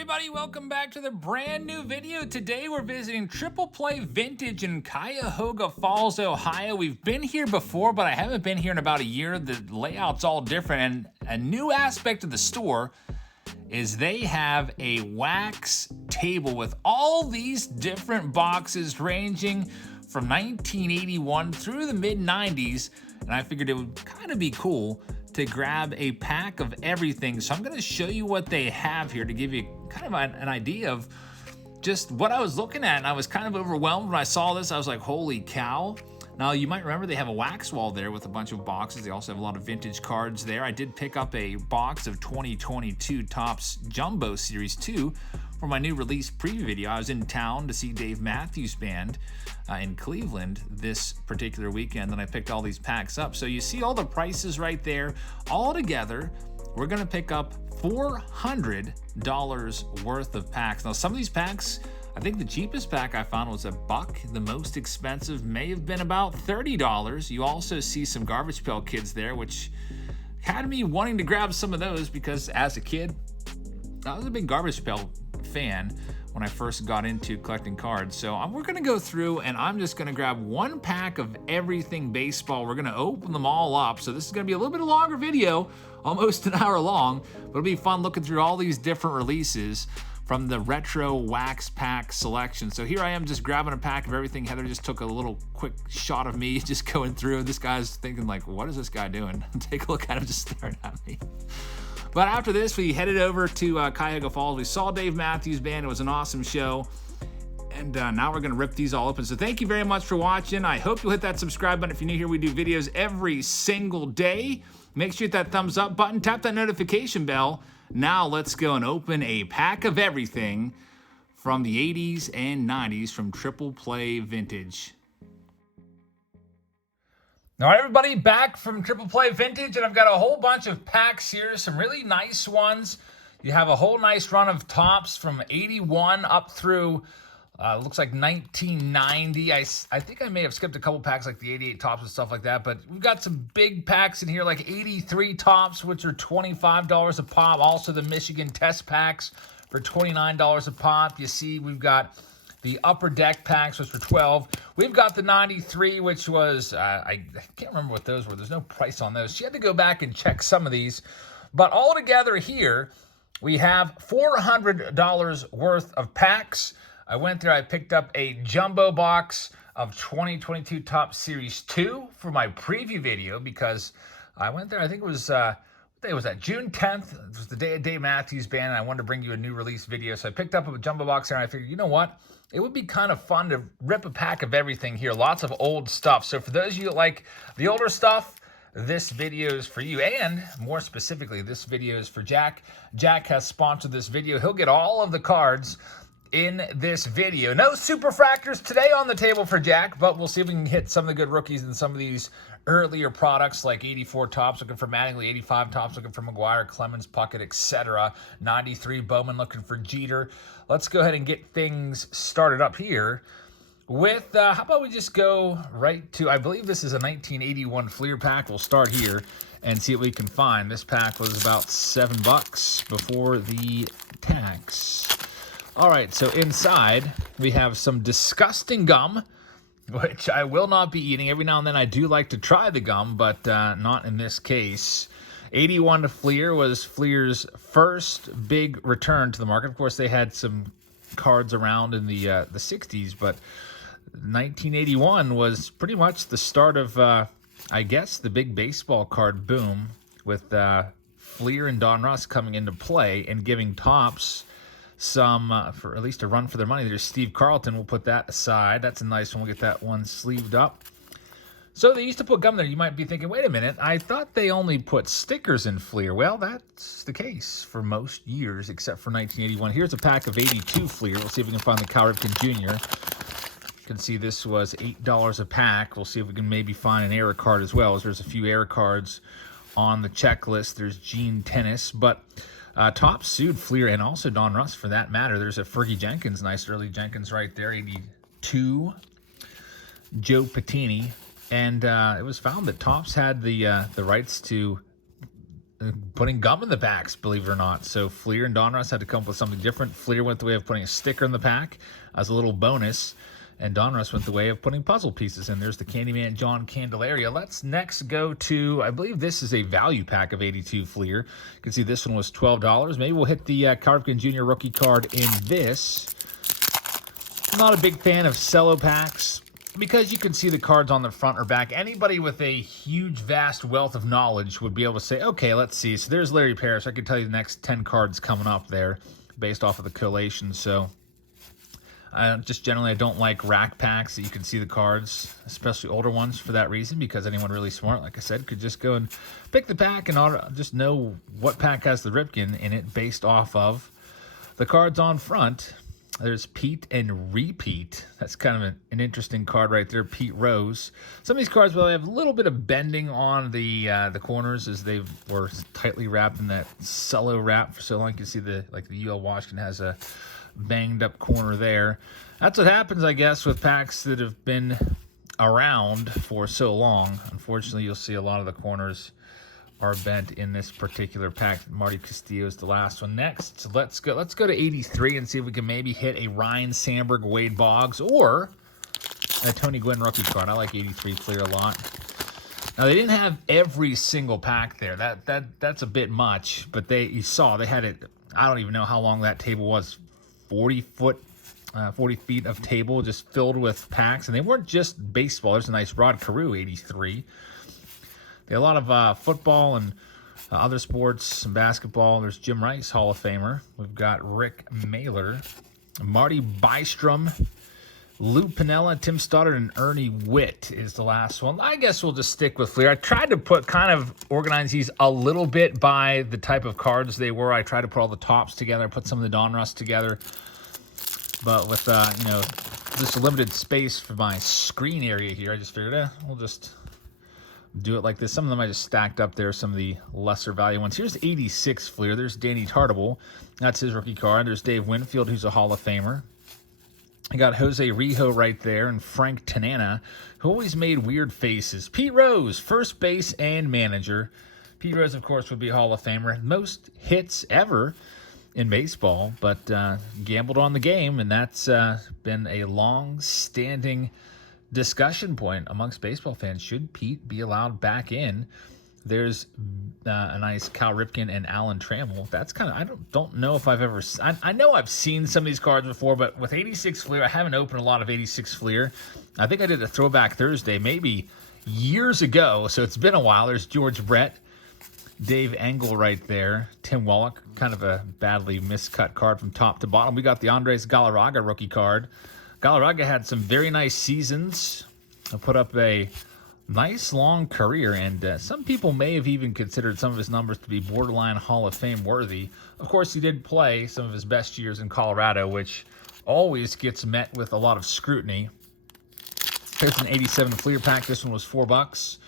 everybody, welcome back to the brand new video. Today we're visiting Triple Play Vintage in Cuyahoga Falls, Ohio. We've been here before, but I haven't been here in about a year. The layout's all different, and a new aspect of the store is they have a wax table with all these different boxes ranging from 1981 through the mid-90s, and I figured it would kind of be cool to grab a pack of everything. So I'm going to show you what they have here to give you kind of an idea of just what I was looking at. And I was kind of overwhelmed when I saw this. I was like, holy cow. Now, you might remember they have a wax wall there with a bunch of boxes. They also have a lot of vintage cards there. I did pick up a box of 2022 Topps Jumbo Series 2 for my new release preview video. I was in town to see Dave Matthews Band in Cleveland this particular weekend, and I picked all these packs up. So you see all the prices right there. All together, we're gonna pick up $400 worth of packs. Now, some of these packs, I think the cheapest pack I found was $1. The most expensive may have been about $30. You also see some Garbage Pail Kids there, which had me wanting to grab some of those because as a kid, I was a big Garbage Pail fan when I first got into collecting cards. So we're gonna go through and I'm just gonna grab one pack of everything baseball. We're gonna open them all up. So this is gonna be a little bit longer video, almost an hour long, but it'll be fun looking through all these different releases from the retro wax pack selection. So here I am just grabbing a pack of everything. Heather just took a little quick shot of me just going through. This guy's thinking like, what is this guy doing? Take a look at him just staring at me. But after this, we headed over to Cuyahoga Falls. We saw Dave Matthews Band. It was an awesome show. And now we're going to rip these all open. So thank you very much for watching. I hope you'll hit that subscribe button. If you're new here, we do videos every single day. Make sure you hit that thumbs up button. Tap that notification bell. Now let's go and open a pack of everything from the 80s and 90s from Triple Play Vintage. All right, everybody, back from Triple Play Vintage, and I've got a whole bunch of packs here, some really nice ones. You have a whole nice run of Topps from 81 up through, looks like 1990. I think I may have skipped a couple packs like the 88 Topps and stuff like that, but we've got some big packs in here like 83 Topps, which are $25 a pop. Also the Michigan Test packs for $29 a pop. You see we've got the Upper Deck packs, which were $12. We've got the 93, which was, I can't remember what those were. There's no price on those. She had to go back and check some of these. But all together here, we have $400 worth of packs. I went there, I picked up a jumbo box of 2022 Topps Series 2 for my preview video because I went there, I think it was, what day was that? June 10th. It was the day of Dave Matthews Band, and I wanted to bring you a new release video. So I picked up a jumbo box there, and I figured, you know what? It would be kind of fun to rip a pack of everything here. Lots of old stuff. So for those of you that like the older stuff, this video is for you. And more specifically, this video is for Jack. Jack has sponsored this video. He'll get all of the cards in this video. No superfractors today on the table for Jack, but we'll see if we can hit some of the good rookies in some of these earlier products like 84 Topps looking for Mattingly, 85 Topps looking for McGuire, Clemens, Puckett, etc. 93 Bowman looking for Jeter. Let's go ahead and get things started up here with, how about we just go right to, I believe this is a 1981 Fleer pack. We'll start here and see what we can find. This pack was about $7 before the tax. All right, so inside we have some disgusting gum, which I will not be eating. Every now and then I do like to try the gum, but not in this case. 81 to Fleer was Fleer's first big return to the market. Of course, they had some cards around in the 60s, but 1981 was pretty much the start of, I guess, the big baseball card boom with Fleer and Don Russ coming into play and giving Topps some, for at least a run for their money. There's Steve Carlton. We'll put that aside. That's a nice one. We'll get that one sleeved up. So they used to put gum there. You might be thinking, wait a minute, I thought they only put stickers in Fleer. Well, that's the case for most years, except for 1981. Here's a pack of 82 Fleer. We'll see if we can find the Cal Ripken Jr. You can see this was $8 a pack. We'll see if we can maybe find an error card as well, as there's a few error cards on the checklist. There's Gene Tennis, but Topps sued Fleer and also Don Russ for that matter. There's a Fergie Jenkins, nice early Jenkins right there, 82. Joe Patini. And it was found that Topps had the rights to putting gum in the packs, believe it or not. So Fleer and Donruss had to come up with something different. Fleer went the way of putting a sticker in the pack as a little bonus, and Donruss went the way of putting puzzle pieces in. There's the Candyman John Candelaria. Let's next go to, I believe this is a value pack of 82 Fleer. You can see this one was $12. Maybe we'll hit the Carlton Jr. rookie card in this. I'm not a big fan of cello packs, because you can see the cards on the front or back. Anybody with a huge, vast wealth of knowledge would be able to say, okay, let's see. So there's Larry Parrish. I can tell you the next 10 cards coming up there based off of the collation. So just generally, I don't like rack packs that you can see the cards, especially older ones, for that reason, because anyone really smart, like I said, could just go and pick the pack and just know what pack has the Ripken in it based off of the cards on front. There's Pete and Repeat. That's kind of an interesting card right there, Pete Rose. Some of these cards will have a little bit of bending on the corners as they were tightly wrapped in that cello wrap for so long. You can see the UL Washington has a banged up corner there. That's what happens, I guess, with packs that have been around for so long. Unfortunately, you'll see a lot of the corners are bent in this particular pack. Marty Castillo is the last one. Next, let's go to 83 and see if we can maybe hit a Ryan Sandberg, Wade Boggs, or a Tony Gwynn rookie card. I like 83 Fleer a lot. Now, they didn't have every single pack there. That's a bit much, but you saw they had it. I don't even know how long that table was. 40 feet of table just filled with packs, and they weren't just baseball. There's a nice Rod Carew 83. A lot of football and other sports and basketball. There's Jim Rice, Hall of Famer. We've got Rick Mailer, Marty Bystrom, Lou Piniella, Tim Stoddard, and Ernie Witt is the last one. I guess we'll just stick with Fleer. I tried to organize these a little bit by the type of cards they were. I tried to put all the tops together, put some of the Donruss together. But with, just a limited space for my screen area here, I just figured, we'll just do it like this. Some of them I just stacked up there, some of the lesser value ones. Here's 86 Fleer. There's Danny Tartable. That's his rookie card. There's Dave Winfield, who's a Hall of Famer. I got Jose Rijo right there, and Frank Tanana, who always made weird faces. Pete Rose, first base and manager. Pete Rose, of course, would be a Hall of Famer. Most hits ever in baseball, but gambled on the game, and that's been a long-standing discussion point amongst baseball fans. Should Pete be allowed back in? There's a nice Cal Ripken and Alan Trammell. That's kind of, I don't know if I've ever, I know I've seen some of these cards before, but with 86 Fleer, I haven't opened a lot of 86 Fleer. I think I did a Throwback Thursday maybe years ago, so it's been a while. There's George Brett, Dave Engel right there, Tim Wallach, kind of a badly miscut card from top to bottom. We got the Andres Galaraga rookie card. Galaraga had some very nice seasons. Put up a nice long career, and some people may have even considered some of his numbers to be borderline Hall of Fame worthy. Of course, he did play some of his best years in Colorado, which always gets met with a lot of scrutiny. Here's an 87 Fleer pack. This one was $4.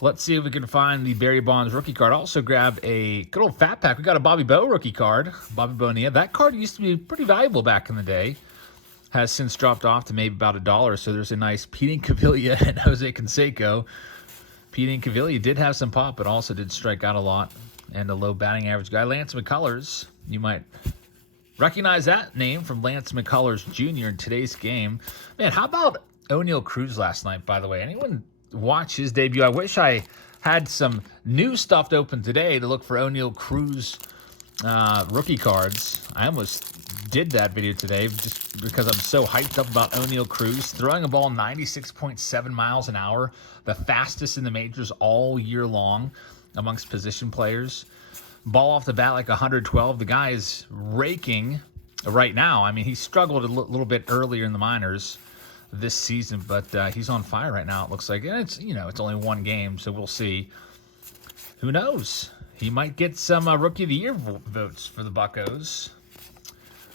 Let's see if we can find the Barry Bonds rookie card. Also grab a good old fat pack. We got a Bobby Bo rookie card. Bobby Bonilla. That card used to be pretty valuable back in the day. Has since dropped off to maybe about $1. So there's a nice Pete Incaviglia and Jose Canseco. Pete Incaviglia did have some pop, but also did strike out a lot. And a low batting average guy. Lance McCullers. You might recognize that name from Lance McCullers Jr. in today's game. Man, how about O'Neal Cruz last night, by the way? Anyone watch his debut? I wish I had some new stuff to open today to look for O'Neal Cruz rookie cards. I almost did that video today just because I'm so hyped up about O'Neal Cruz. Throwing a ball 96.7 miles an hour, the fastest in the majors all year long amongst position players. Ball off the bat like 112. The guy is raking right now. I mean, he struggled a little bit earlier in the minors this season, but he's on fire right now, it looks like. And it's, it's only one game, so we'll see. Who knows? He might get some Rookie of the Year votes for the Buccos.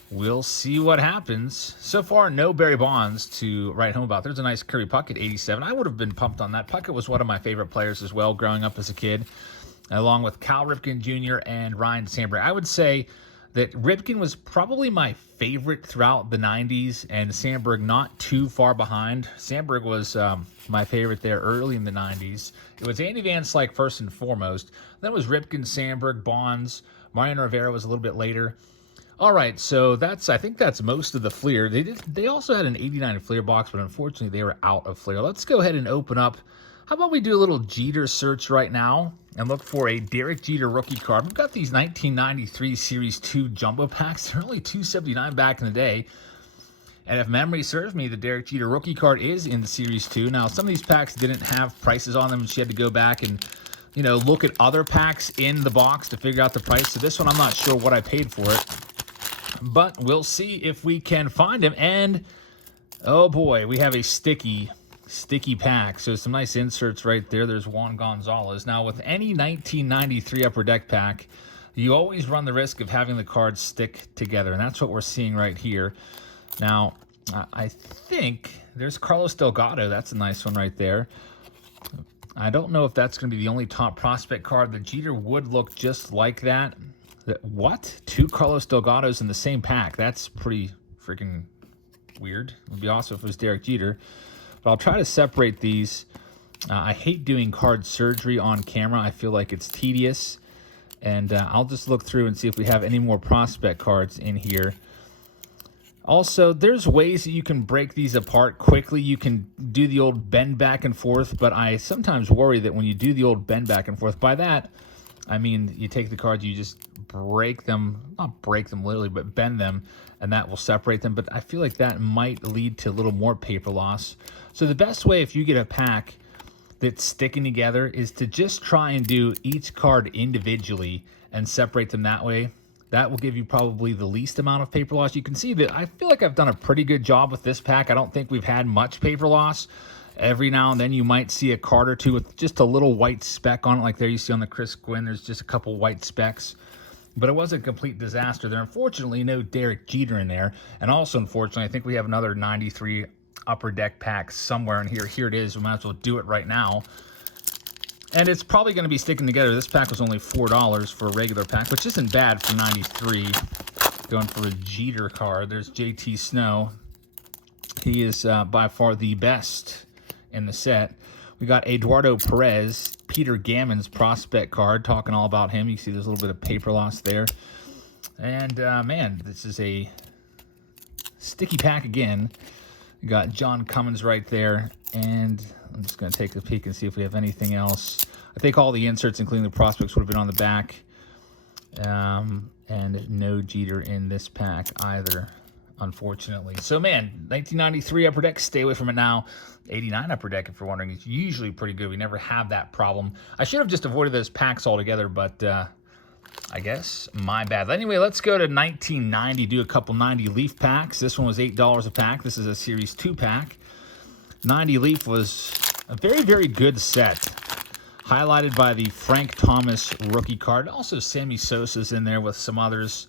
We'll see what happens. So far, no Barry Bonds to write home about. There's a nice Kirby Puckett, 87. I would have been pumped on that. Puckett was one of my favorite players as well growing up as a kid, along with Cal Ripken Jr. and Ryan Sandberg. I would say that Ripken was probably my favorite throughout the 90s, and Sandberg not too far behind. Sandberg was my favorite there early in the 90s. It was Andy Van Slyke first and foremost. Then it was Ripken, Sandberg, Bonds. Mariano Rivera was a little bit later. All right, so I think that's most of the Fleer. They also had an 89 Fleer box, but unfortunately they were out of Fleer. Let's go ahead and open up. How about we do a little Jeter search right now and look for a Derek Jeter rookie card. We've got these 1993 Series 2 jumbo packs. They're only $279 back in the day. And if memory serves me, the Derek Jeter rookie card is in the Series 2. Now, some of these packs didn't have prices on them, and she had to go back and, you know, look at other packs in the box to figure out the price. So this one, I'm not sure what I paid for it. But we'll see if we can find him. And, oh boy, we have a sticky pack. So some nice inserts right there. There's Juan Gonzalez. Now, with any 1993 Upper Deck pack, you always run the risk of having the cards stick together. And that's what we're seeing right here. Now, I think there's Carlos Delgado. That's a nice one right there. I don't know if that's going to be the only top prospect card. The Jeter would look just like that. What? 2 Carlos Delgados in the same pack? That's pretty freaking weird. It would be awesome if it was Derek Jeter. But I'll try to separate these. I hate doing card surgery on camera. I feel like it's tedious. And I'll just look through and see if we have any more prospect cards in here. Also, there's ways that you can break these apart quickly. You can do the old bend back and forth, but I sometimes worry that when you do the old bend back and forth, by that, I mean, you take the cards, you just break them, not break them literally, but bend them, and that will separate them. But I feel like that might lead to a little more paper loss. So the best way, if you get a pack that's sticking together, is to just try and do each card individually and separate them that way. That will give you probably the least amount of paper loss. You can see that I feel like I've done a pretty good job with this pack. I don't think we've had much paper loss. Every now and then you might see a card or two with just a little white speck on it, like there you see on the Chris Gwynn. There's just a couple white specks. But it was a complete disaster. There, unfortunately, no Derek Jeter in there. And also, unfortunately, I think we have another 93 Upper Deck pack somewhere in here. Here it is. We might as well do it right now. And it's probably going to be sticking together. This pack was only $4 for a regular pack, which isn't bad for 93. Going for a Jeter card. There's JT Snow. He is by far the best in the set. We got Eduardo Perez, Peter Gammon's prospect card, talking all about him. You see there's a little bit of paper loss there. And, man, this is a sticky pack again. We got John Cummins right there. And I'm just going to take a peek and see if we have anything else. I think all the inserts, including the prospects, would have been on the back. And no Jeter in this pack either, unfortunately. So, man, 1993 Upper Deck, stay away from it now. 89 Upper Deck, if you're wondering, it's usually pretty good. We never have that problem. I should have just avoided those packs altogether, but I guess my bad. Anyway, let's go to 1990, do a couple 90 Leaf packs. This one was $8 a pack. This is a Series 2 pack. 90 Leaf was a very, very good set, highlighted by the Frank Thomas rookie card. Also, Sammy Sosa's in there with some others.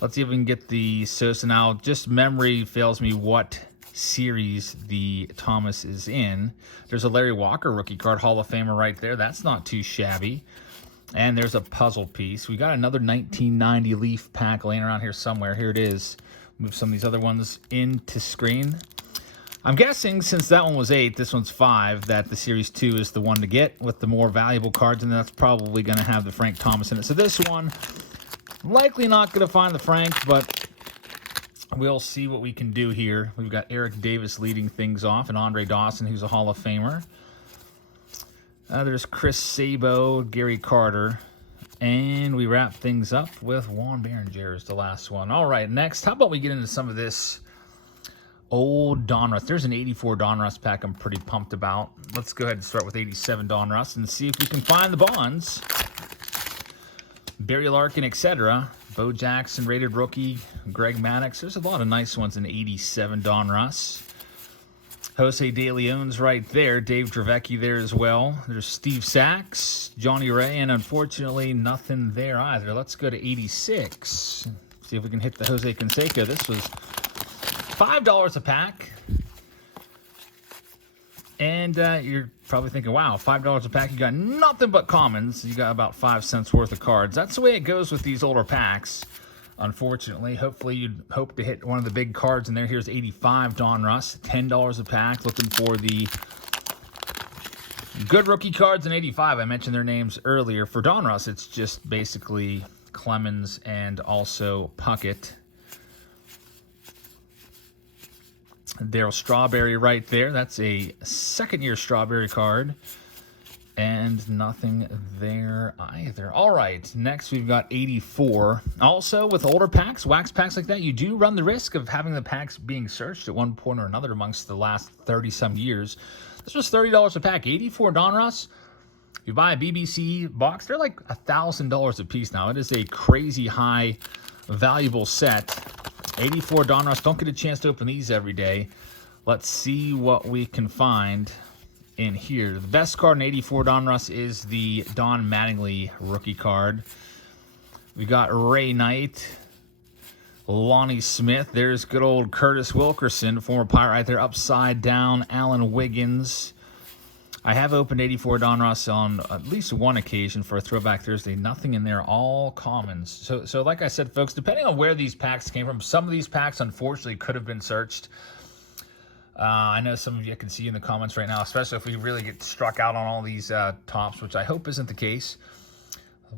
Let's see if we can get the Sosa now. Just memory fails me what series the Thomas is in. There's a Larry Walker rookie card, Hall of Famer right there. That's not too shabby. And there's a puzzle piece. We got another 1990 Leaf pack laying around here somewhere. Here it is. Move some of these other ones into screen. I'm guessing since that one was 8, this one's 5, that the Series 2 is the one to get with the more valuable cards, and that's probably going to have the Frank Thomas in it. So this one, likely not going to find the Frank, but we'll see what we can do here. We've got Eric Davis leading things off, and Andre Dawson, who's a Hall of Famer. There's Chris Sabo, Gary Carter, and we wrap things up with Juan Berenger is the last one. All right, next, how about we get into some of this old Donruss. There's an 84 Donruss pack I'm pretty pumped about. Let's go ahead and start with 87 Donruss and see if we can find the Bonds. Barry Larkin, etc. Bo Jackson, rated rookie. Greg Maddux. There's a lot of nice ones in 87 Donruss. Jose De Leon's right there. Dave Dravecki there as well. There's Steve Sachs, Johnny Ray, and unfortunately nothing there either. Let's go to 86. See if we can hit the Jose Canseco. This was $5 a pack. And you're probably thinking, wow, $5 a pack, you got nothing but commons. You got about 5 cents worth of cards. That's the way it goes with these older packs, unfortunately. Hopefully, you'd hope to hit one of the big cards in there. Here's 85 Donruss, $10 a pack. Looking for the good rookie cards in 85. I mentioned their names earlier. For Donruss, it's just basically Clemens and also Puckett. Daryl Strawberry right there. That's a second-year Strawberry card. And nothing there either. All right, next we've got 84. Also, with older packs, wax packs like that, you do run the risk of having the packs being searched at one point or another amongst the last 30-some years. This was $30 a pack. 84 Donruss. If you buy a BBC box, they're like $1,000 a piece now. It is a crazy high, valuable set. 84 Donruss. Don't get a chance to open these every day. Let's see what we can find in here. The best card in 84 Donruss is the Don Mattingly rookie card. We got Ray Knight, Lonnie Smith. There's good old Curtis Wilkerson, former Pirate right there. Upside down, Alan Wiggins. I have opened 84 Donruss on at least one occasion for a Throwback Thursday. Nothing in there, all commons. So like I said, folks, depending on where these packs came from, some of these packs, unfortunately, could have been searched. I know some of you can see in the comments right now, especially if we really get struck out on all these tops, which I hope isn't the case.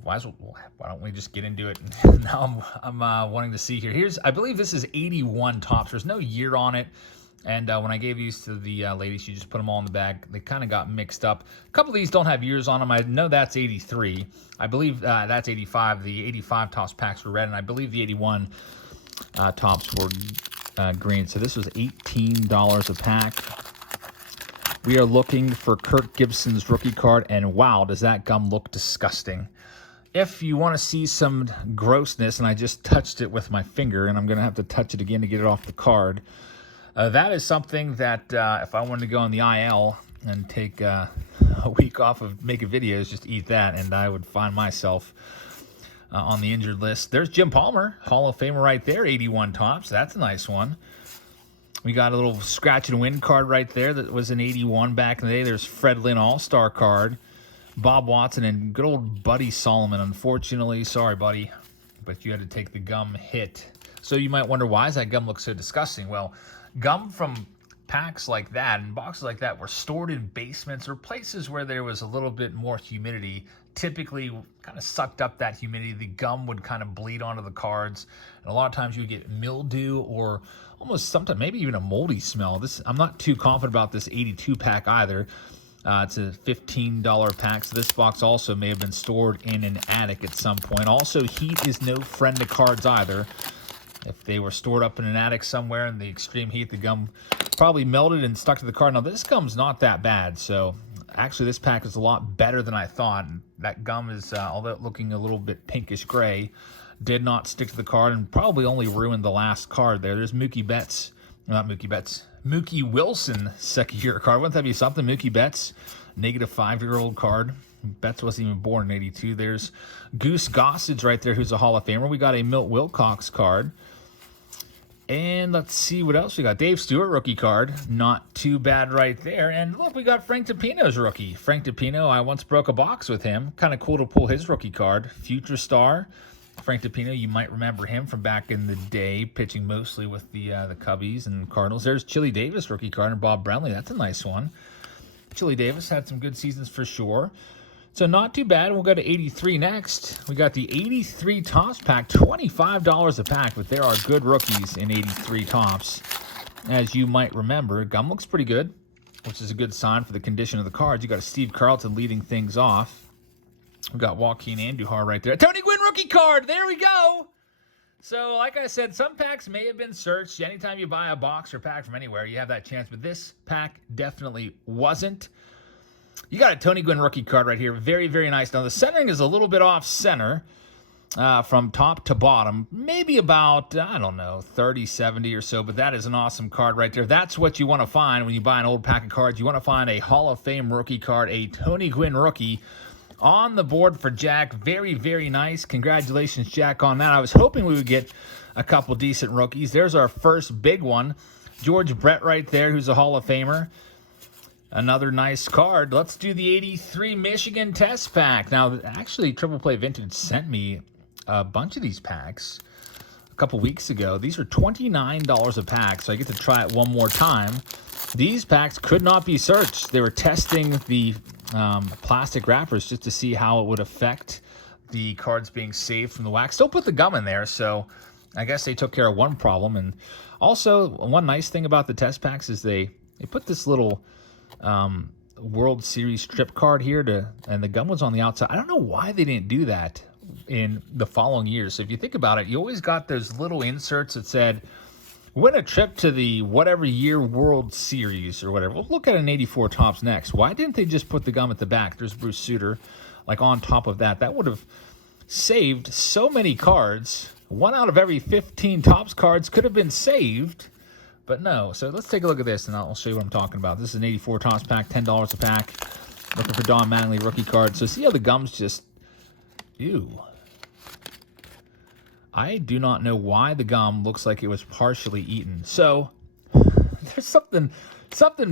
Why don't we just get into it? Now I'm wanting to see here. I believe this is 81 tops. There's no year on it. And when I gave these to the ladies, she just put them all in the bag. They kind of got mixed up. A couple of these don't have years on them. I know that's 83. I believe that's 85. The 85 tops packs were red, and I believe the 81 tops were green. So this was $18 a pack. We are looking for Kirk Gibson's rookie card, and wow, does that gum look disgusting. If you want to see some grossness, and I just touched it with my finger, and I'm going to have to touch it again to get it off the card. That is something that if I wanted to go on the IL and take a week off of making videos, just eat that, and I would find myself on the injured list. There's Jim Palmer, Hall of Famer right there, 81 tops. That's a nice one. We got a little scratch and win card right there that was an 81 back in the day. There's Fred Lynn All-Star card, Bob Watson, and good old Buddy Solomon. Unfortunately, sorry, buddy, but you had to take the gum hit. So you might wonder, why does that gum look so disgusting? Well, gum from packs like that and boxes like that were stored in basements or places where there was a little bit more humidity. Typically kind of sucked up that humidity. The gum would kind of bleed onto the cards. And a lot of times you would get mildew or almost sometimes maybe even a moldy smell. I'm not too confident about this 82 pack either. It's a $15 pack. So this box also may have been stored in an attic at some point. Also, heat is no friend to cards either. If they were stored up in an attic somewhere in the extreme heat, the gum probably melted and stuck to the card. Now, this gum's not that bad, so actually this pack is a lot better than I thought. That gum is, although looking a little bit pinkish gray, did not stick to the card and probably only ruined the last card there. There's Mookie Wilson, second-year card. Wouldn't that be something? Mookie Betts, negative 5-year-old card. Betts wasn't even born in 82. There's Goose Gossage right there, who's a Hall of Famer. We got a Milt Wilcox card. And let's see what else we got. Dave Stewart rookie card. Not too bad right there. And look, we got Frank DePino's rookie. Frank DePino, I once broke a box with him. Kind of cool to pull his rookie card. Future star. Frank DePino, you might remember him from back in the day, pitching mostly with the Cubbies and Cardinals. There's Chili Davis rookie card and Bob Brenly. That's a nice one. Chili Davis had some good seasons for sure. So not too bad. We'll go to 83 next. We got the 83 Topps pack, $25 a pack, but there are good rookies in 83 Topps. As you might remember, gum looks pretty good, which is a good sign for the condition of the cards. You got a Steve Carlton leading things off. We got Joaquin Andujar right there. Tony Gwynn rookie card. There we go. So, like I said, some packs may have been searched. Anytime you buy a box or pack from anywhere, you have that chance. But this pack definitely wasn't. You got a Tony Gwynn rookie card right here. Very, very nice. Now, the centering is a little bit off center from top to bottom. Maybe about, I don't know, 30, 70 or so. But that is an awesome card right there. That's what you want to find when you buy an old pack of cards. You want to find a Hall of Fame rookie card, a Tony Gwynn rookie on the board for Jack. Very, very nice. Congratulations, Jack, on that. I was hoping we would get a couple decent rookies. There's our first big one. George Brett right there, who's a Hall of Famer. Another nice card. Let's do the 83 Michigan test pack. Now, actually, Triple Play Vintage sent me a bunch of these packs a couple weeks ago. These are $29 a pack, so I get to try it one more time. These packs could not be searched. They were testing the plastic wrappers just to see how it would affect the cards being saved from the wax. Still put the gum in there, so I guess they took care of one problem. And also, one nice thing about the test packs is they put this little World Series strip card here and the gum was on the outside. I don't know why they didn't do that in the following years. So if you think about it, you always got those little inserts that said, win a trip to the whatever year World Series or whatever. We'll look at an 84 Topps next. Why didn't they just put the gum at the back? There's Bruce Sutter, like on top of that. That would have saved so many cards. 1 out of every 15 Topps cards could have been saved. But no, so let's take a look at this, and I'll show you what I'm talking about. This is an 84 Topps pack, $10 a pack. Looking for Don Mattingly rookie card. So see how the gum's just, ew. I do not know why the gum looks like it was partially eaten. So there's something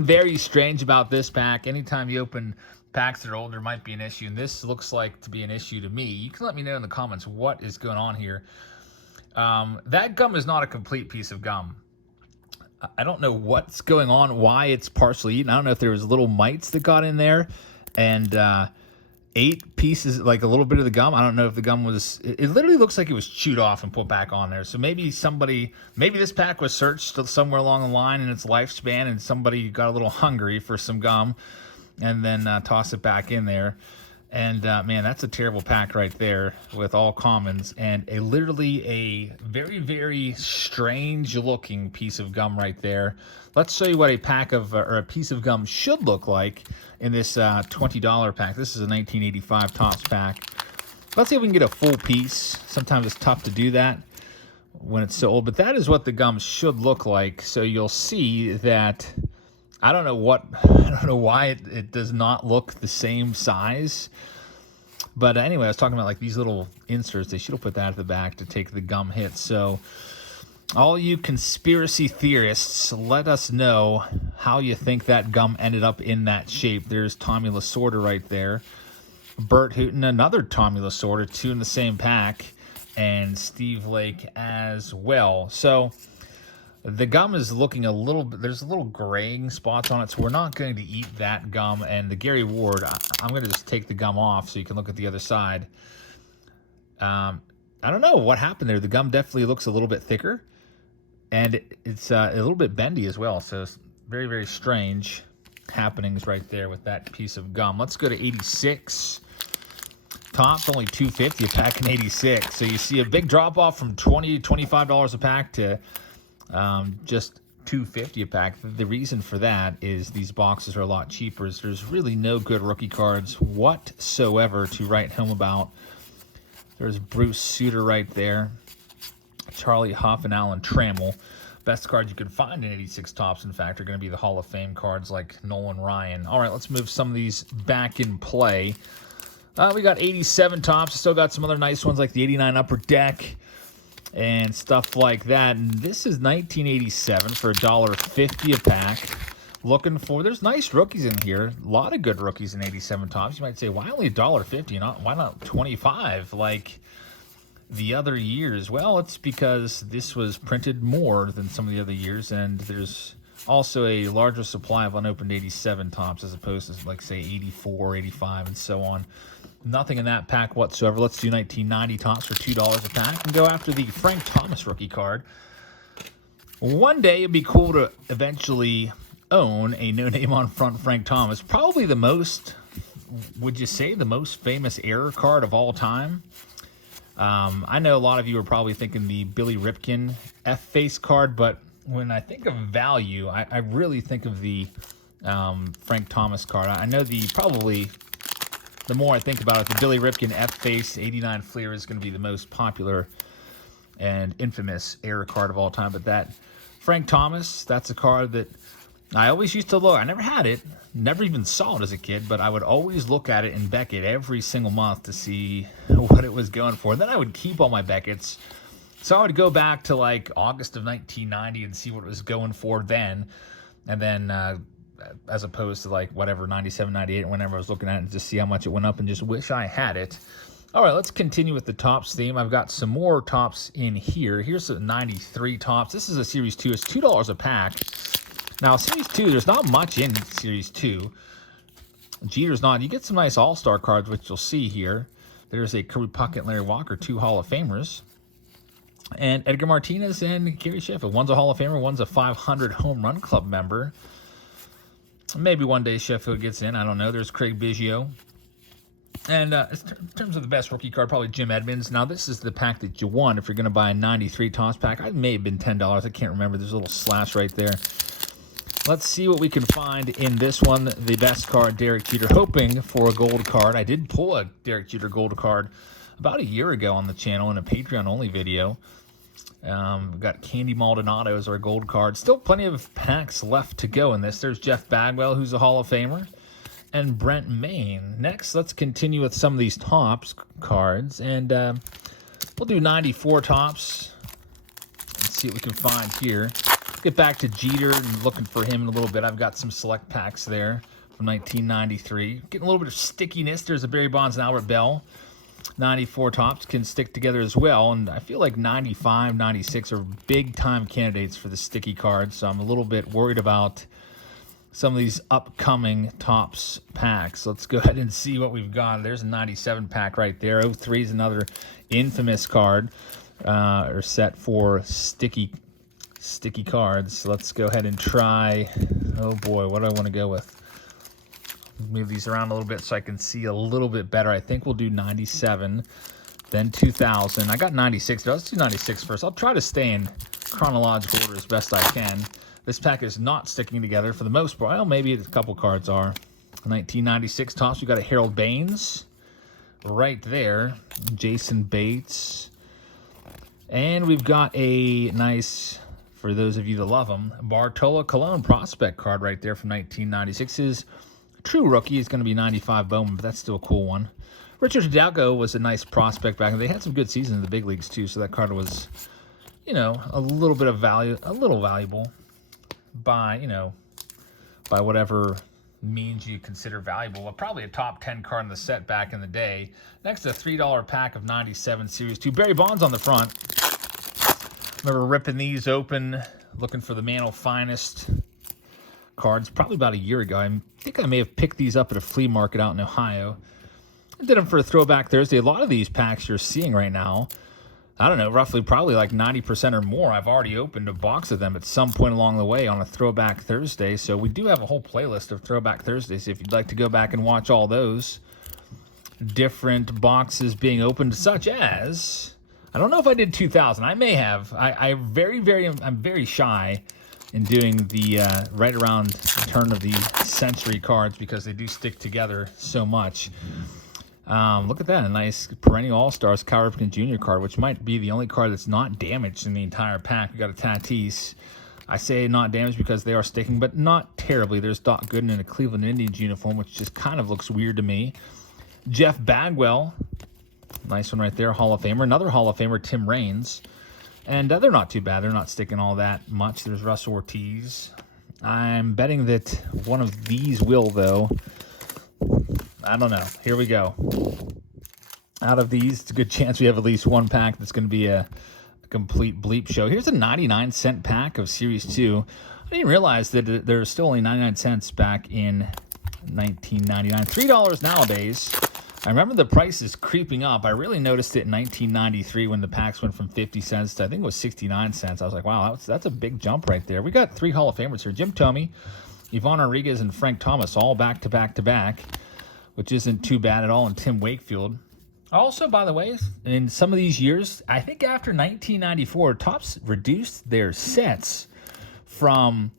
very strange about this pack. Anytime you open packs that are old, there might be an issue, and this looks like to be an issue to me. You can let me know in the comments what is going on here. That gum is not a complete piece of gum. I don't know what's going on, why it's partially eaten. I don't know if there was little mites that got in there and 8 pieces, like a little bit of the gum. I don't know if the gum was, it literally looks like it was chewed off and put back on there. So maybe this pack was searched somewhere along the line in its lifespan and somebody got a little hungry for some gum and then tossed it back in there. And man, that's a terrible pack right there with all commons and literally a very, very strange looking piece of gum right there. Let's show you what a pack of, or a piece of gum should look like in this $20 pack. This is a 1985 Topps pack. Let's see if we can get a full piece. Sometimes it's tough to do that when it's so old, but that is what the gum should look like. So you'll see that, I don't know why it does not look the same size. But anyway, I was talking about like these little inserts. They should have put that at the back to take the gum hit. So all you conspiracy theorists, let us know how you think that gum ended up in that shape. There's Tommy Lasorda right there. Bert Hooton, another Tommy Lasorda, 2 in the same pack. And Steve Lake as well. So the gum is looking a little bit, there's a little graying spots on it, so we're not going to eat that gum. And the Gary Ward, I'm going to just take the gum off so you can look at the other side. I don't know what happened there. The gum definitely looks a little bit thicker, and it's a little bit bendy as well. So it's very, very strange happenings right there with that piece of gum. Let's go to 86. Topps, only $2.50 a pack in 86. So you see a big drop off from $20, $25 a pack to just $2.50 a pack. The reason for that is these boxes are a lot cheaper. There's really no good rookie cards whatsoever to write home about. There's Bruce Sutter right there, Charlie Huff and Alan Trammell. Best cards you could find in 86 Topps, in fact, are going to be the Hall of Fame cards like Nolan Ryan. All right, let's move some of these back in play. We got 87 Topps. Still got some other nice ones like the 89 Upper Deck and stuff like that. And this is 1987 for $1.50 a pack. Looking for, there's nice rookies in here. A lot of good rookies in 87 Topps. You might say, why only $1.50? Why not 25 like the other years? Well, it's because this was printed more than some of the other years, and there's also a larger supply of unopened 87 Topps as opposed to, like, say, 84, 85, and so on. Nothing in that pack whatsoever. Let's do 1990 Topps for $2 a pack and go after the Frank Thomas rookie card. One day it'd be cool to eventually own a no-name on front Frank Thomas. Probably the most, would you say, the most famous error card of all time? I know a lot of you are probably thinking the Billy Ripken F-face card, but when I think of value, I really think of the Frank Thomas card. I know the more I think about it, the Billy Ripken F-face 89 Fleer is going to be the most popular and infamous error card of all time. But that Frank Thomas, that's a card that I always used to look. I never had it, never even saw it as a kid, but I would always look at it in Beckett every single month to see what it was going for. And then I would keep all my Becketts. So I would go back to like August of 1990 and see what it was going for then. And then as opposed to like whatever 97, 98, whenever I was looking at it and just see how much it went up and just wish I had it. All right, let's continue with the Topps theme. I've got some more Topps in here. Here's the 93 Topps. This is a Series 2. It's $2 a pack. Now, Series 2, there's not much in Series 2. Jeter's not. You get some nice All-Star cards, which you'll see here. There's a Kirby Puckett and Larry Walker, 2 Hall of Famers. And Edgar Martinez and Gary Sheffield. One's a Hall of Famer, one's a 500 Home Run Club member. Maybe one day Sheffield gets in. I don't know. There's Craig Biggio. And in terms of the best rookie card, probably Jim Edmonds. Now, this is the pack that you won if you're going to buy a 93 Topps pack. It may have been $10. I can't remember. There's a little slash right there. Let's see what we can find in this one. The best card, Derek Jeter, hoping for a gold card. I did pull a Derek Jeter gold card about a year ago on the channel in a Patreon-only video. We've got Candy Maldonado as our gold card. Still plenty of packs left to go in this. There's Jeff Bagwell, who's a Hall of Famer, and Brent Maine. Next, let's continue with some of these Topps cards, and we'll do 94 Topps. Let's see what we can find here. Get back to Jeter and looking for him in a little bit. I've got some select packs there from 1993. Getting a little bit of stickiness. There's a Barry Bonds and Albert Bell. 94 Topps can stick together as well, and I feel like 95, 96 are big-time candidates for the sticky cards, so I'm a little bit worried about some of these upcoming Topps packs. Let's go ahead and see what we've got. There's a 97 pack right there. 03 is another infamous card, or set for sticky cards. Let's go ahead and try, oh boy, what do I want to go with? Move these around a little bit so I can see a little bit better. I think we'll do 97, then 2000. I got 96. Let's do 96 first. I'll try to stay in chronological order as best I can. This pack is not sticking together for the most part. Well, maybe a couple cards are. 1996 Topps, we got a Harold Baines right there. Jason Bates. And we've got a nice, for those of you that love them, Bartolo Colon prospect card right there from 1996. His true rookie is going to be 95 Bowman, but that's still a cool one. Richard Hidalgo was a nice prospect back, and they had some good seasons in the big leagues too, so that card was, you know, a little bit of value, a little valuable by, you know, by whatever means you consider valuable. Well, probably a top 10 card in the set back in the day. Next, a $3 pack of 97 Series 2. Barry Bonds on the front. Remember ripping these open, looking for the Mantle Finest cards, probably about a year ago. I think I may have picked these up at a flea market out in Ohio. I did them for a Throwback Thursday. A lot of these packs you're seeing right now, I don't know, roughly probably like 90% or more. I've already opened a box of them at some point along the way on a Throwback Thursday. So we do have a whole playlist of Throwback Thursdays if you'd like to go back and watch all those different boxes being opened, such as, I don't know if I did 2000. I may have. I'm very shy in doing the right around the turn of the century cards because they do stick together so much. Look at that, a nice perennial All-Stars Cal Ripken Jr. card, which might be the only card that's not damaged in the entire pack. We got a Tatis. I say not damaged because they are sticking, but not terribly. There's Doc Gooden in a Cleveland Indians uniform, which just kind of looks weird to me. Jeff Bagwell, nice one right there, Hall of Famer. Another Hall of Famer, Tim Raines. And they're not too bad. They're not sticking all that much. There's Russell Ortiz. I'm betting that one of these will, though. I don't know. Here we go. Out of these, it's a good chance we have at least one pack that's going to be a complete bleep show. Here's a 99-cent pack of Series 2. I didn't realize that there's still only 99 cents back in 1999. $3 nowadays. I remember the prices creeping up. I really noticed it in 1993 when the packs went from 50 cents to, I think it was 69 cents. I was like, wow, that's a big jump right there. We got 3 Hall of Famers here. Jim Thome, Yvonne Rodriguez, and Frank Thomas all back to back to back, which isn't too bad at all, and Tim Wakefield. Also, by the way, in some of these years, I think after 1994, Topps reduced their sets from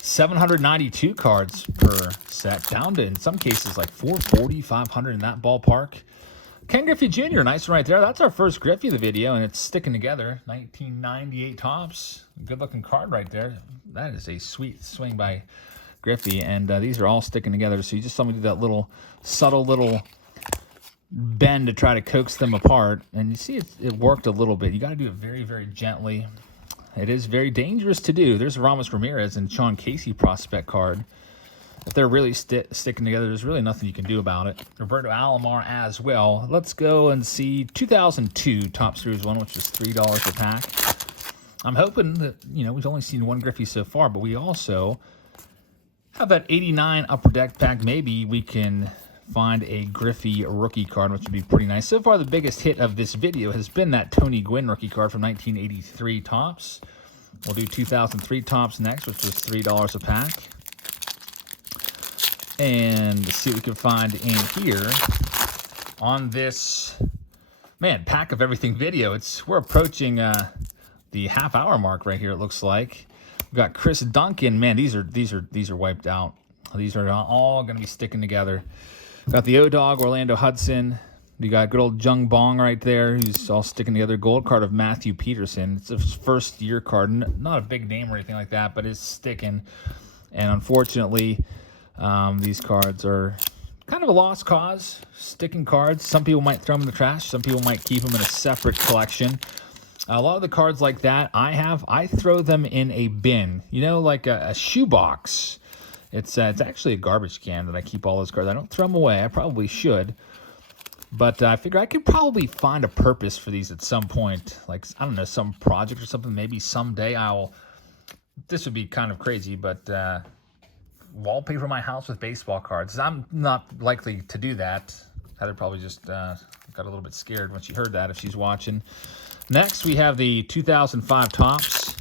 792 cards per set down to, in some cases, like 440, 500 in that ballpark. Ken Griffey Jr., nice one right there. That's our first Griffey of the video, and it's sticking together. 1998 Topps. Good-looking card right there. That is a sweet swing by Griffey, and these are all sticking together. So you just saw me do that little subtle little bend to try to coax them apart, and you see it worked a little bit. You got to do it very, very gently. It is very dangerous to do. There's Ramos Ramirez and Sean Casey prospect card. if they're really sticking together, there's really nothing you can do about it. Roberto Alomar as well. Let's go and see 2002 Top Series 1, which is $3 a pack. I'm hoping that, we've only seen one Griffey so far, but we also have that 89 Upper Deck pack. Maybe we can find a Griffey rookie card, which would be pretty nice. So far, the biggest hit of this video has been that Tony Gwynn rookie card from 1983 Topps. We'll do 2003 Topps next, which was $3 a pack. And see what we can find in here on this, pack of everything video. We're approaching the half-hour mark right here, it looks like. We've got Chris Duncan. Man, these are wiped out. These are all going to be sticking together. We've got the O-Dog, Orlando Hudson. We got good old Jung Bong right there, who's all sticking together. Gold card of Matthew Peterson. It's a first-year card. Not a big name or anything like that, but it's sticking. And unfortunately, these cards are kind of a lost cause. Sticking cards. Some people might throw them in the trash. Some people might keep them in a separate collection. A lot of the cards like that I throw them in a bin. Like a shoebox. It's actually a garbage can that I keep all those cards. I don't throw them away. I probably should. But I figure I could probably find a purpose for these at some point. Like, I don't know, some project or something. Maybe someday this would be kind of crazy, but wallpaper my house with baseball cards. I'm not likely to do that. Heather probably just got a little bit scared when she heard that, if she's watching. Next, we have the 2005 Topps.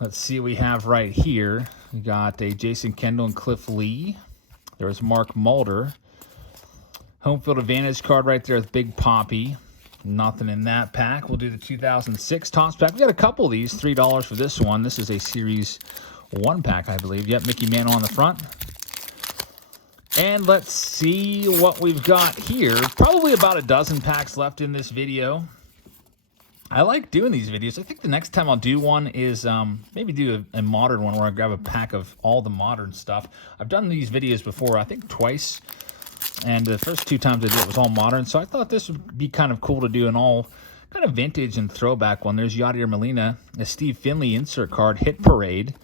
Let's see what we have right here. We got a Jason Kendall and Cliff Lee. There was Mark Mulder. Home field advantage card right there with Big Poppy. Nothing in that pack. We'll do the 2006 Topps pack. We got a couple of these. $3 for this one. This is a Series 1 pack, I believe. Yep, Mickey Mantle on the front. And let's see what we've got here. Probably about a dozen packs left in this video. I like doing these videos. I think the next time I'll do one is maybe do a modern one where I grab a pack of all the modern stuff. I've done these videos before, I think twice. And the first two times I did it was all modern. So I thought this would be kind of cool to do an all kind of vintage and throwback one. There's Yadier Molina, a Steve Finley insert card, Hit Parade.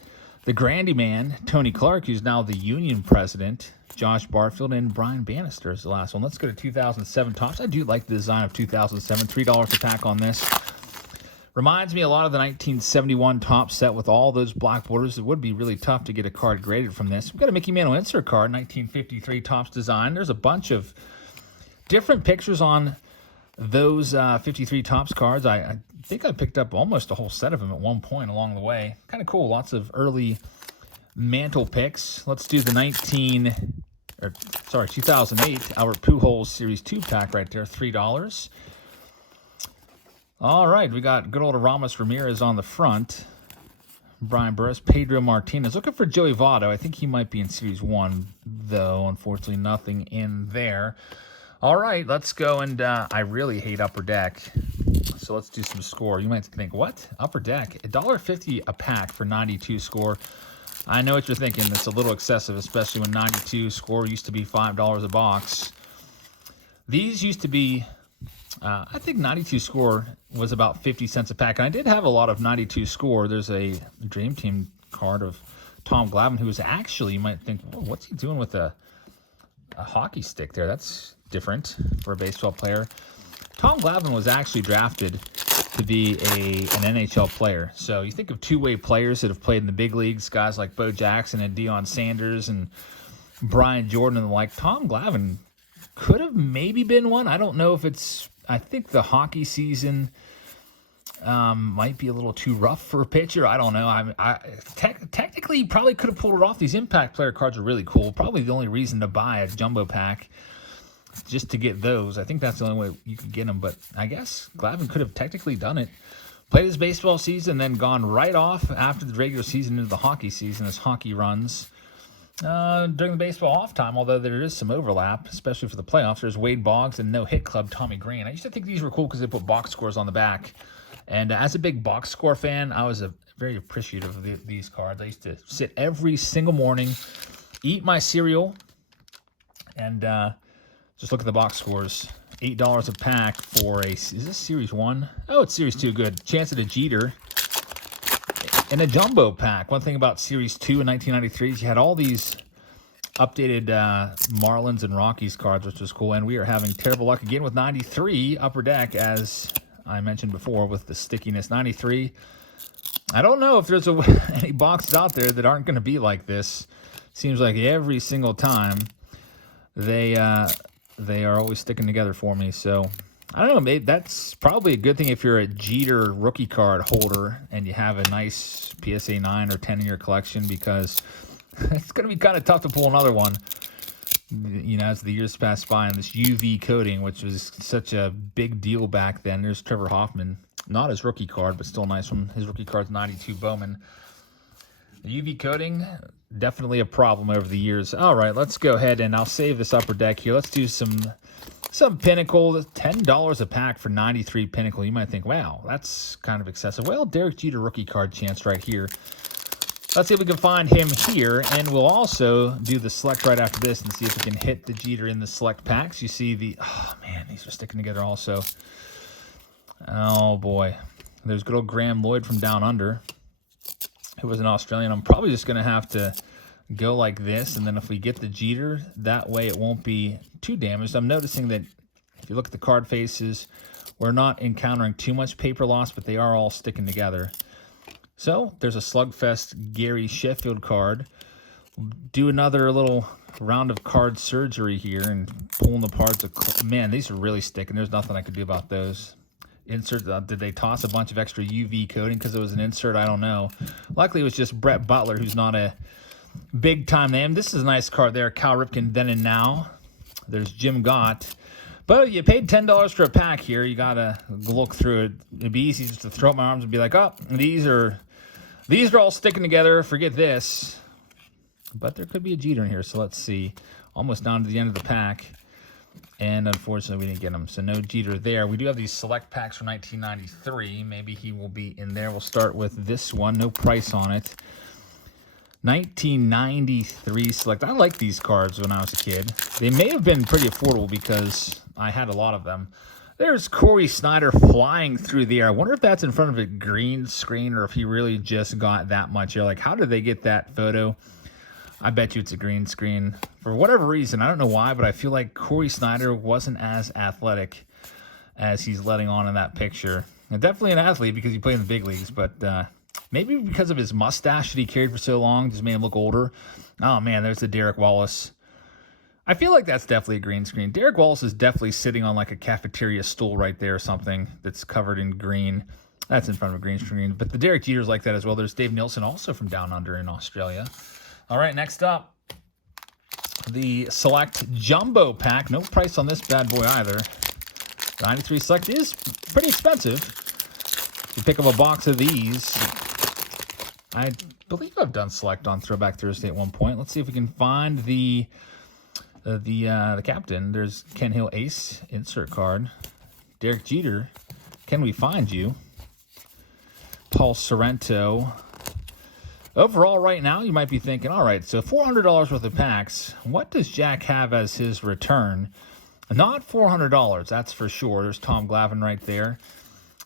The Grandy Man, Tony Clark, who's now the Union president. Josh Barfield and Brian Bannister is the last one. Let's go to 2007 Topps. I do like the design of 2007. $3 a pack on this. Reminds me a lot of the 1971 Topps set with all those black borders. It would be really tough to get a card graded from this. We've got a Mickey Mantle insert card, 1953 Topps design. There's a bunch of different pictures on those 53 Topps cards. I think I picked up almost a whole set of them at one point along the way. Kind of cool. Lots of early Mantle picks. Let's do the 2008 Albert Pujols Series 2 pack right there, $3. All right, we got good old Ramos Ramirez on the front. Brian Burris, Pedro Martinez. Looking for Joey Votto. I think he might be in Series 1, though. Unfortunately, nothing in there. All right, let's go, and I really hate Upper Deck. So let's do some score. You might think, what? Upper Deck? $1.50 a pack for 92 score. I know what you're thinking. It's a little excessive, especially when 92 score used to be $5 a box. These used to be... I think 92 score was about 50 cents a pack. And I did have a lot of 92 score. There's a Dream Team card of Tom Glavine, who was actually, you might think, well, what's he doing with a hockey stick there? That's different for a baseball player. Tom Glavine was actually drafted to be an NHL player. So you think of two-way players that have played in the big leagues, guys like Bo Jackson and Deion Sanders and Brian Jordan and the like. Tom Glavine could have maybe been one. I don't know if it's... I think the hockey season might be a little too rough for a pitcher. I don't know. Technically, he probably could have pulled it off. These impact player cards are really cool. Probably the only reason to buy a jumbo pack just to get those. I think that's the only way you could get them. But I guess Glavine could have technically done it. Played his baseball season, then gone right off after the regular season into the hockey season as hockey runs. During the baseball off time, although there is some overlap, especially for the playoffs. There's Wade Boggs and No Hit Club Tommy Green. I used to think these were cool because they put box scores on the back. And as a big box score fan, I was very appreciative of these cards. I used to sit every single morning, eat my cereal, and just look at the box scores. $8 a pack for is this Series 1? Oh, it's Series 2. Good. Chance at a Jeter. In a jumbo pack. One thing about Series 2 in 1993 is you had all these updated Marlins and Rockies cards, which was cool. And we are having terrible luck again with 93 Upper Deck, as I mentioned before, with the stickiness. 93. I don't know if there's any boxes out there that aren't going to be like this. Seems like every single time they are always sticking together for me. So I don't know. Maybe that's probably a good thing if you're a Jeter rookie card holder and you have a nice PSA 9 or 10 in your collection, because it's going to be kind of tough to pull another one, you know, as the years pass by. And this UV coating, which was such a big deal back then. There's Trevor Hoffman. Not his rookie card, but still nice one. His rookie card's 92 Bowman. The UV coating, definitely a problem over the years. All right, let's go ahead and I'll save this Upper Deck here. Let's do some Pinnacle. $10 a pack for 93 Pinnacle. You might think, wow, that's kind of excessive. Well, Derek Jeter rookie card chance right here. Let's see if we can find him here, and we'll also do the select right after this and see if we can hit the Jeter in the select packs. You see the, oh man, these are sticking together also. Oh boy, there's good old Graham Lloyd from Down Under, who was an Australian. I'm probably just going to have to go like this, and then if we get the Jeter, that way it won't be too damaged. I'm noticing that if you look at the card faces, we're not encountering too much paper loss, but they are all sticking together. So there's a Slugfest Gary Sheffield card. Do another little round of card surgery here and pulling the parts. Man, these are really sticking. There's nothing I could do about those. Insert, did they toss a bunch of extra UV coating because it was an insert? I don't know. Luckily, it was just Brett Butler, who's not a big-time name. This is a nice card there. Cal Ripken, Then and Now. There's Jim Gott. But you paid $10 for a pack here. You got to look through it. It'd be easy just to throw up my arms and be like, oh, these are all sticking together. Forget this. But there could be a Jeter in here, so let's see. Almost down to the end of the pack. And unfortunately, we didn't get him. So no Jeter there. We do have these select packs from 1993. Maybe he will be in there. We'll start with this one. No price on it. 1993 select. I like these cards when I was a kid. They may have been pretty affordable because I had a lot of them. There's Corey Snyder flying through the air. I wonder if that's in front of a green screen or if he really just got that much air. Like, how did they get that photo? I bet you it's a green screen. For whatever reason, I don't know why, but I feel like Corey Snyder wasn't as athletic as he's letting on in that picture. And definitely an athlete because he played in the big leagues, but maybe because of his mustache that he carried for so long, just made him look older. Oh, man, there's the Derek Wallace. I feel like that's definitely a green screen. Derek Wallace is definitely sitting on like a cafeteria stool right there or something that's covered in green. That's in front of a green screen. But the Derek Jeter's like that as well. There's Dave Nielsen, also from Down Under in Australia. All right, next up, the Select Jumbo Pack. No price on this bad boy either. 93 Select is pretty expensive. If you pick up a box of these, I believe I've done Select on Throwback Thursday at one point. Let's see if we can find the captain. There's Ken Hill Ace insert card. Derek Jeter, Can We Find You? Paul Sorrento. Overall, right now, you might be thinking, all right, so $400 worth of packs. What does Jack have as his return? Not $400, that's for sure. There's Tom Glavine right there.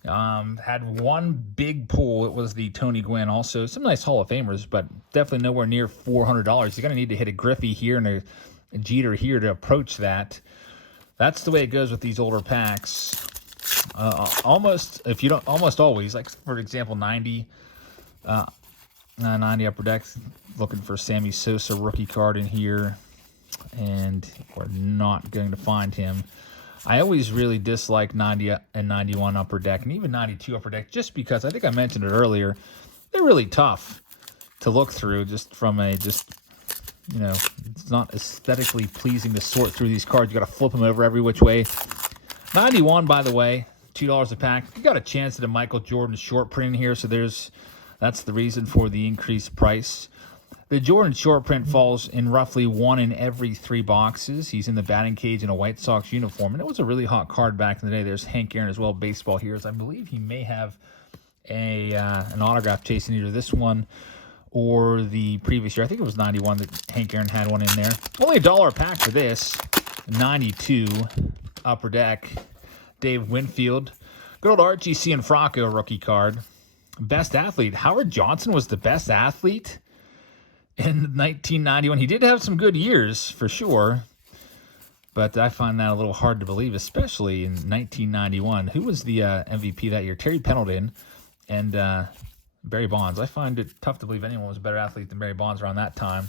Had one big pull. It was the Tony Gwynn. Also, some nice Hall of Famers, but definitely nowhere near $400. You're going to need to hit a Griffey here and a Jeter here to approach that. That's the way it goes with these older packs. Almost always, like for example, 90 Upper Decks, looking for Sammy Sosa rookie card in here, and we're not going to find him. I always really dislike 90 and 91 Upper Deck, and even 92 Upper Deck, just because I think I mentioned it earlier. They're really tough to look through, just from a you know, it's not aesthetically pleasing to sort through these cards. You got to flip them over every which way. 91, by the way, $2 a pack. You got a chance at a Michael Jordan short print here, so that's the reason for the increased price. The Jordan short print falls in roughly 1 in every 3 boxes. He's in the batting cage in a White Sox uniform, and it was a really hot card back in the day. There's Hank Aaron as well, baseball heroes. I believe he may have an autograph chasing either this one or the previous year. I think it was 91 that Hank Aaron had one in there. Only $1 a pack for this. 92 Upper Deck. Dave Winfield. Good old Archie Cianfrocco rookie card. Best athlete. Howard Johnson was the best athlete in 1991. He did have some good years for sure, but I find that a little hard to believe, especially in 1991. Who was the MVP that year? Terry Pendleton and Barry Bonds. I find it tough to believe anyone was a better athlete than Barry Bonds around that time.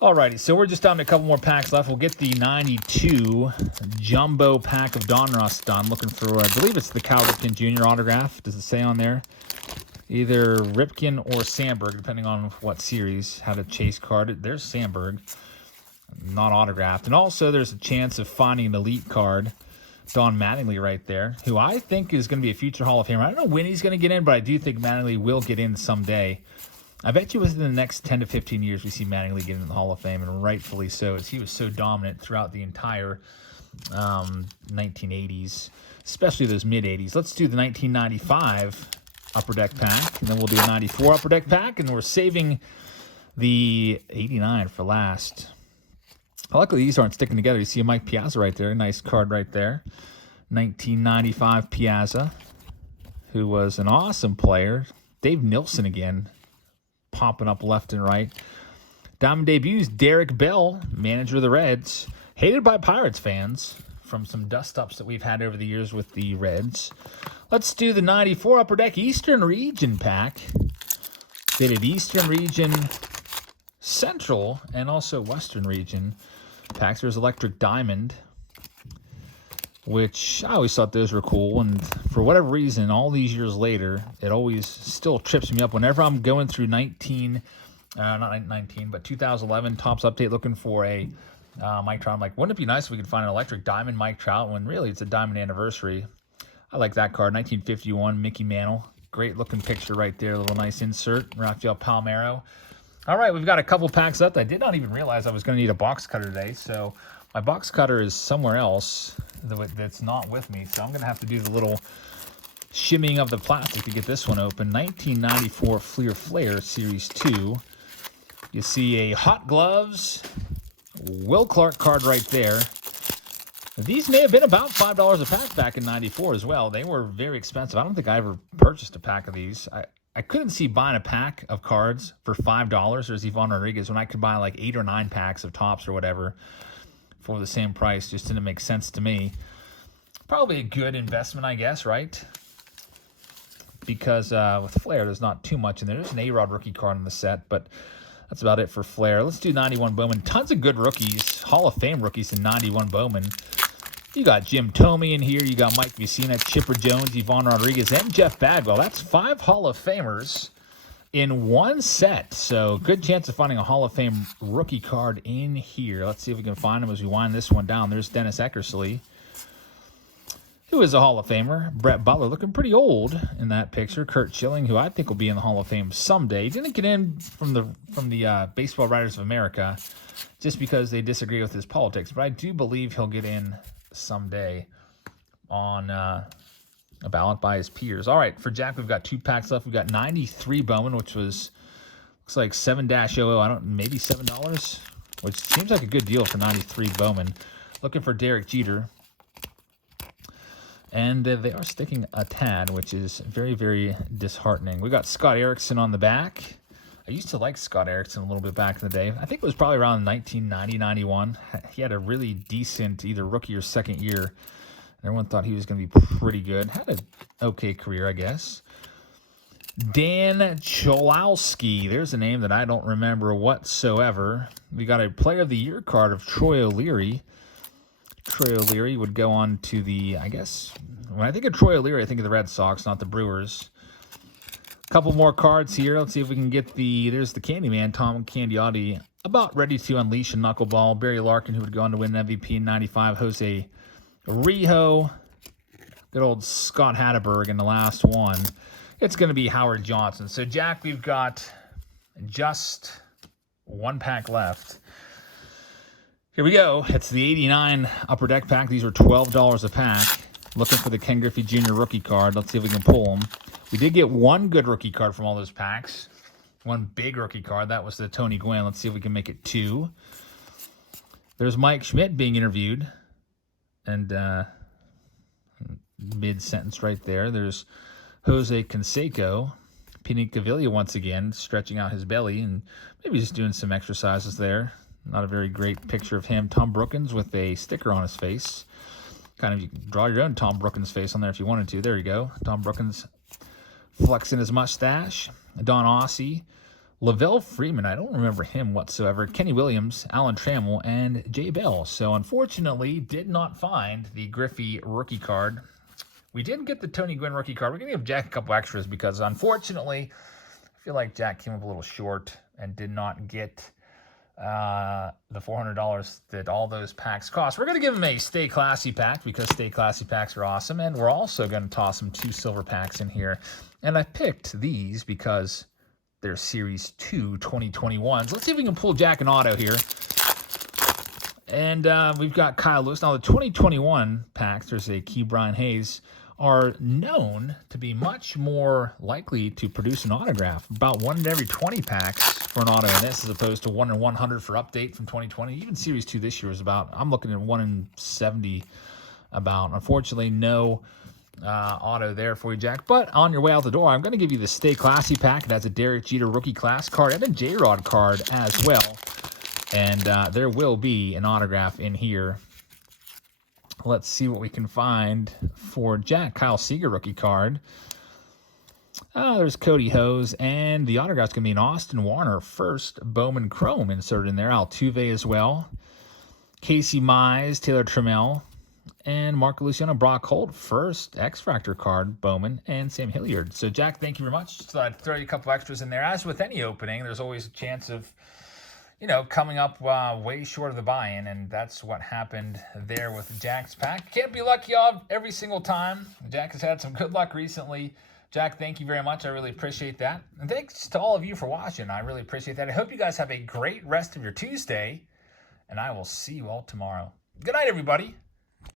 Alrighty, so we're just down to a couple more packs left. We'll get the 92 jumbo pack of Donruss done. Looking for, I believe it's the Cal Ripken Jr. autograph. Does it say on there? Either Ripken or Sandberg, depending on what series. Had a chase card. There's Sandberg, not autographed. And also there's a chance of finding an elite card. Don Mattingly right there, who I think is going to be a future Hall of Famer. I don't know when he's going to get in, but I do think Mattingly will get in someday. I bet you within the next 10 to 15 years we see Mattingly get in the Hall of Fame, and rightfully so, as he was so dominant throughout the entire 1980s, especially those mid-80s. Let's do the 1995 Upper Deck pack, and then we'll do a 94 Upper Deck pack, and we're saving the 89 for last. Luckily, these aren't sticking together. You see a Mike Piazza right there. Nice card right there. 1995 Piazza, who was an awesome player. Dave Nilsson again, popping up left and right. Diamond debuts, Derek Bell, manager of the Reds. Hated by Pirates fans from some dust-ups that we've had over the years with the Reds. Let's do the 94 Upper Deck Eastern Region pack. Dated Eastern Region, Central, and also Western Region packs. There's Electric Diamond, which I always thought those were cool, and for whatever reason, all these years later, it always still trips me up whenever I'm going through not 19, but 2011 Topps Update looking for a Mike Trout. I'm like, wouldn't it be nice if we could find an Electric Diamond Mike Trout when really it's a Diamond anniversary? I like that card. 1951 Mickey Mantle. Great looking picture right there. A little nice insert. Rafael Palmeiro. All right, we've got a couple packs left. I did not even realize I was going to need a box cutter today, so my box cutter is somewhere else that's not with me, so I'm going to have to do the little shimmying of the plastic to get this one open. 1994 Fleer Flair Series 2. You see a Hot Gloves Will Clark card right there. These may have been about $5 a pack back in 94 as well. They were very expensive. I don't think I ever purchased a pack of these. I couldn't see buying a pack of cards for $5 or Ivan Rodriguez when I could buy like 8 or 9 packs of Topps or whatever for the same price. Just didn't make sense to me. Probably a good investment, I guess, right? Because with Flair, there's not too much in there. There's an A-Rod rookie card in the set, but that's about it for Flair. Let's do 91 Bowman. Tons of good rookies, Hall of Fame rookies in 91 Bowman. You got Jim Thome in here. You got Mike Mussina, Chipper Jones, Ivan Rodriguez, and Jeff Bagwell. That's 5 Hall of Famers in one set. So good chance of finding a Hall of Fame rookie card in here. Let's see if we can find them as we wind this one down. There's Dennis Eckersley, who is a Hall of Famer. Brett Butler looking pretty old in that picture. Kurt Schilling, who I think will be in the Hall of Fame someday. He didn't get in from the Baseball Writers of America just because they disagree with his politics, but I do believe he'll get in someday on a ballot by his peers. All right, for Jack, we've got 2 packs left. We've got 93 Bowman, which looks like 7-00. Maybe $7, which seems like a good deal for 93 Bowman. Looking for Derek Jeter. And they are sticking a tad, which is very, very disheartening. We got Scott Erickson on the back. I used to like Scott Erickson a little bit back in the day. I think it was probably around 1990-91. He had a really decent either rookie or second year. Everyone thought he was going to be pretty good. Had an okay career, I guess. Dan Cholowski. There's a name that I don't remember whatsoever. We got a Player of the Year card of Troy O'Leary. Troy O'Leary would go on to the, I guess, when I think of Troy O'Leary, I think of the Red Sox, not the Brewers. Couple more cards here. Let's see if we can get there's the Candyman, Tom Candiotti, about ready to unleash a knuckleball. Barry Larkin, who would go on to win an MVP in 95. Jose Rijo. Good old Scott Hatteberg in the last one. It's going to be Howard Johnson. So, Jack, we've got just 1 pack left. Here we go. It's the 89 Upper Deck pack. These are $12 a pack. Looking for the Ken Griffey Jr. rookie card. Let's see if we can pull them. We did get 1 good rookie card from all those packs. 1 big rookie card. That was the Tony Gwynn. Let's see if we can make it 2. There's Mike Schmidt being interviewed. And mid-sentence right there. There's Jose Canseco, Pinnicavilla once again, stretching out his belly and maybe just doing some exercises there. Not a very great picture of him. Tom Brookins with a sticker on his face. Kind of, you can draw your own Tom Brookins face on there if you wanted to. There you go. Tom Brookins flexing his mustache. Don Ossie. Lavelle Freeman, I don't remember him whatsoever. Kenny Williams, Alan Trammell, and Jay Bell. So unfortunately, did not find the Griffey rookie card. We didn't get the Tony Gwynn rookie card. We're going to give Jack a couple extras because unfortunately, I feel like Jack came up a little short and did not get the $400 that all those packs cost. We're going to give him a Stay Classy pack because Stay Classy packs are awesome. And we're also going to toss him 2 silver packs in here. And I picked these because they're Series 2 2021s. Let's see if we can pull Jack an auto here. And we've got Kyle Lewis. Now, the 2021 packs, there's a Key Brian Hayes, are known to be much more likely to produce an autograph. About 1 in every 20 packs for an auto in this, as opposed to 1 in 100 for update from 2020. Even Series 2 this year is about, I'm looking at 1 in 70 about. Unfortunately, no auto there for you, Jack. But on your way out the door, I'm going to give you the Stay Classy pack. It has a Derek Jeter rookie class card and a J-Rod card as well. And there will be an autograph in here. Let's see what we can find for Jack. Kyle Seager rookie card. There's Cody Hose. And the autograph's going to be an Austin Warner first Bowman Chrome inserted in there. Altuve as well. Casey Mize, Taylor Trammell, and Marco Luciano, Brock Holt, first X-Factor card, Bowman, and Sam Hilliard. So, Jack, thank you very much. Just thought I'd throw you a couple extras in there. As with any opening, there's always a chance of, you know, coming up way short of the buy-in, and that's what happened there with Jack's pack. Can't be lucky every single time. Jack has had some good luck recently. Jack, thank you very much. I really appreciate that. And thanks to all of you for watching. I really appreciate that. I hope you guys have a great rest of your Tuesday, and I will see you all tomorrow. Good night, everybody.